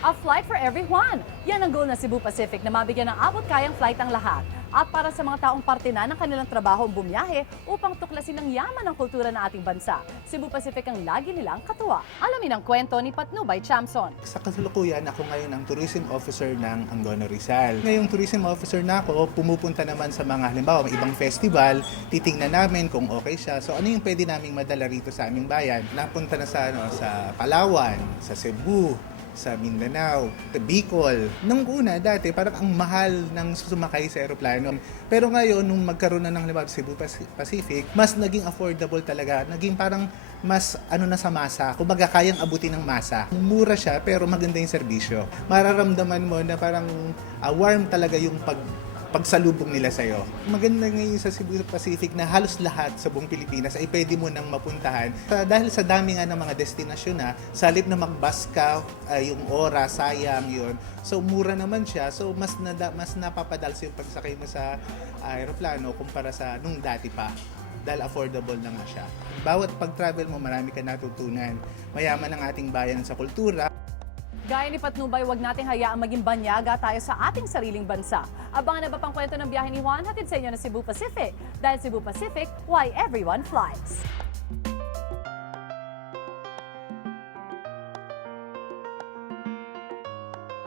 A flight for everyone. Yan ang goal ng Cebu Pacific na mabigyan ng abot kayang flight ang lahat. At para sa mga taong parte na ng kanilang trabaho ang bumiyahe upang tuklasin ang yaman ng kultura ng ating bansa. Cebu Pacific ang lagi nilang katuwa. Alamin ang kwento ni Patnubay Chamson. Sa kasalukuyan, ako ngayon ang tourism officer ng Angono Rizal. Ngayong tourism officer na ako, pumupunta naman sa mga halimbawa, may ibang festival, titingnan namin kung okay siya. So ano yung pwede naming madala rito sa aming bayan? Napunta na sa Palawan, sa Cebu, sa Mindanao, sa Bicol. Nung una, dati, parang ang mahal ng sumakay sa aeroplano. Pero ngayon, nung magkaroon na ng halimbawa Cebu Pacific, mas naging affordable talaga. Naging parang mas na sa masa. Kumbaga, kayang abutin ng masa. Mura siya, pero maganda yung serbisyo. Mararamdaman mo na parang warm talaga yung pagsalubong nila sa'yo. Maganda ngayon sa Cebu Pacific na halos lahat sa buong Pilipinas ay pwede mo nang mapuntahan. Dahil sa dami nga ng mga destinasyon na, sa halip na mag-bus ka, yung oras, sayang yun. So, mura naman siya. So, mas napapadals yung pagsakay mo sa aeroplano kumpara sa nung dati pa. Dahil affordable na nga siya. Bawat pag-travel mo, marami ka natutunan. Mayaman ang ating bayan sa kultura. Gaya ni Patnubay, wag nating hayaang maging banyaga tayo sa ating sariling bansa. Abangan na ba pang kwento ng biyahe ni Juan? Hatid sa inyo ng Cebu Pacific. Dahil Cebu Pacific, why everyone flies.